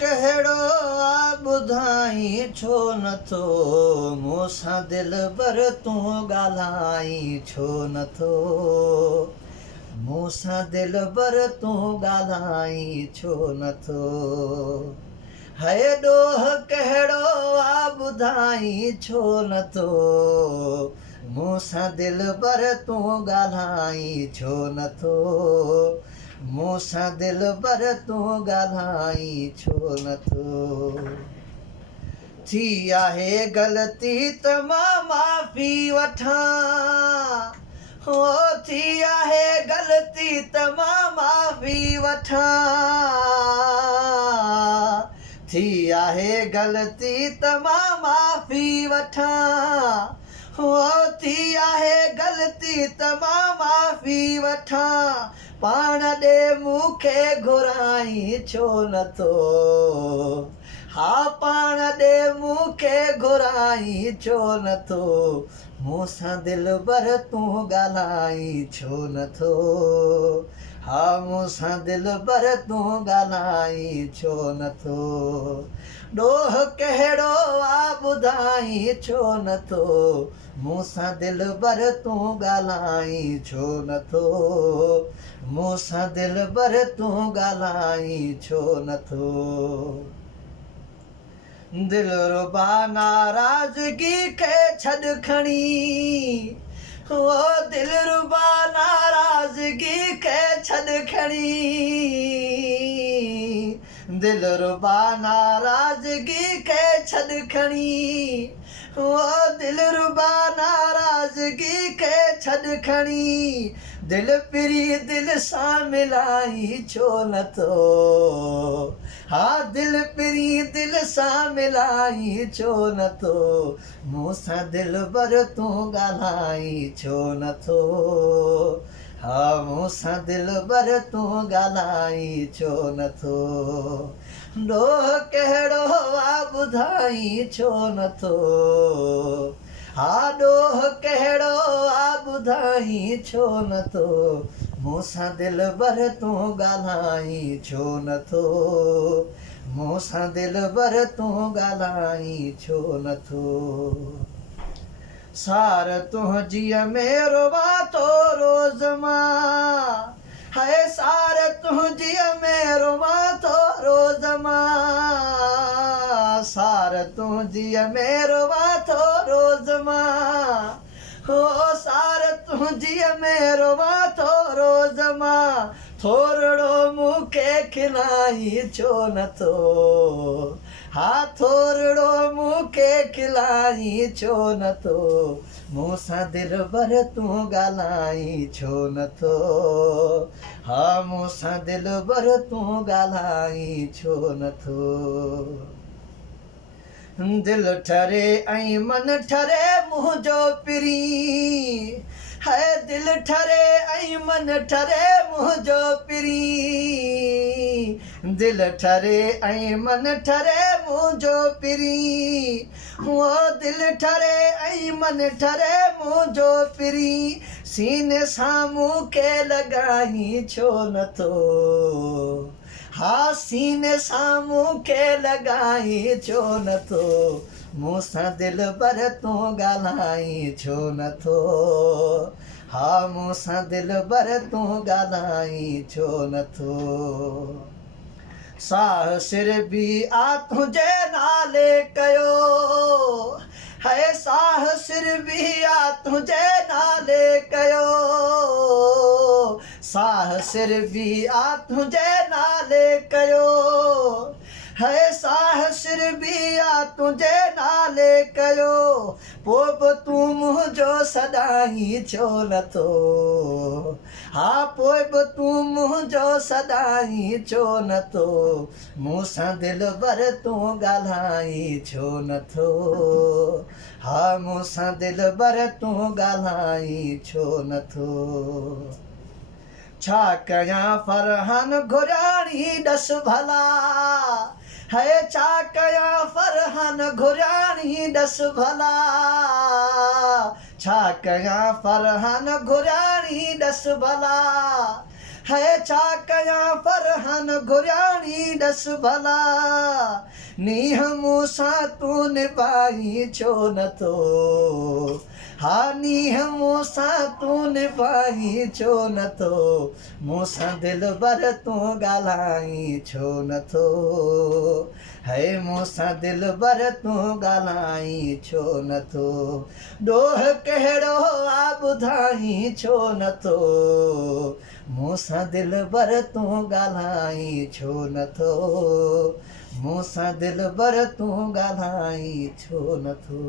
कहिड़ो आ ॿुधाई छो नथो मूंसां दिलबर तूं ॻाल्हाई छो नथो मूंसां दिलबर तूं ॻाल्हाई छो नथो है ॾोह कहिड़ो आ ॿुधाई छो नथो मूंसां दिलबर तूं ॻाल्हाई छो नथो मूंसां दिलबर तूं ॻाल्हाई छो नथो थी आहे ग़लती त मां माफ़ी वठां हो थी आहे ग़लती त मां माफ़ी वठां थी आहे ग़लती त मां माफ़ी वठां हो थी आहे ग़लती त मां माफ़ी वठां पाण ॾे मूंखे घुराई छो नथो हा पाण ॾे मूंखे घुराई छो नथो मूंसां दिलबर तूं ॻाल्हाई छो नथो हा मूंसां दिलबर तूं ॻाल्हाई छो नथो ॾोह कहिड़ो आ ॿुधाई छो नथो मूंसां दिलबर तूं ॻाल्हाई छो नथो मूंसां दिलबर तूं ॻाल्हाई छो नथो दिलरुबा नाराज़गी खे छॾ खणी हो दिलरुबा नाराज़गी खे छॾ खणी दिलरुबा नाराज़गी खे छॾ खणी हो दिलरुबा नाराज़गी खे छॾ खणी दिल पिरी दिल सां मिलाई छो नथो हा दिल पिरी दिल सां मिलाई छो नथो मूंसां दिलबर तूं ॻाल्हाई छो नथो हा मूंसां दिलबर तूं ॻाल्हाई छो नथो ॾोह कहिड़ो आ ॿुधाई छो नथो हा ॾोह कहिड़ो आ ॿुधाई छो नथो मूंसां दिलबर तूं ॻाल्हाई छो नथो मूंसां दिलबर तूं ॻाल्हाई छो नथो सार तुंहिंजी में रोवां थो रोज़ मां है सार तुंहिंजी में रोवां थो रोज़ मां सार तुंहिंजी में रोवां थो रोज़ मां हो सार तुंहिंजी में रोवां थो रोज़ मां थोरड़ो मूंखे खिलाई छो नथो हा थोरड़ो मूंखे खिलाई छो नथो मूंसां दिलबर तूं ॻाल्हाई छो नथो हा मूंसां दिलबर तूं ॻाल्हाई छो नथो दिल ठरे ऐं मन ठरे मुंहिंजो पिरी है दिल ठरे ऐं मन ठरे मुंहिंजो पिरी दिल ठरे ऐं मन ठरे मुंहिंजो पिरी हो दिल ठरे ऐं मन ठरे मुंहिंजो पिरी सीने सां मूंखे लॻाई छो नथो हा सीने सां मूंखे लॻाई छो नथो मूंसां दिलबर तूं ॻाल्हाई छो नथो हा मूंसां दिलबर तूं ॻाल्हाई छो नथो साह सिर बि आ तुंहिंजे नाले कयो है साह सिर बि आ तुंहिंजे नाले कयो साह सिर बि आ तुंहिंजे नाले कयो है साह सिर बि आ तुंहिंजे नाले कयो पोइ बि तूं मुंहिंजो सदाई छो नथो हा पोइ बि तूं मुंहिंजो सदाई छो नथो मूंसां दिलबर तूं ॻाल्हाई छो नथो हा मूंसां दिलबर तूं ॻाल्हाई छो नथो छा कयां फरहान घुराणी ॾस भला है छा कयां फरहान घुराणी ॾस भला छा कयां फरहान घुराणी ॾस भला है छा कयां फरहान घुरियाणी ॾस भला नीह मूंसां तूं निभाई छो नथो हा नीह मूंसां तूं निभाई छो नथो मूंसां दिलि भर तूं ॻाल्हाई छो नथो है मूंसां दिलि भर तूं ॻाल्हाई छो नथो ॾोह कहिड़ो आ ॿुधाई छो नथो मूंसां दिलि भर तूं ॻाल्हाई छो नथो मूंसां दिलि भर तूं ॻाल्हाई छो नथो।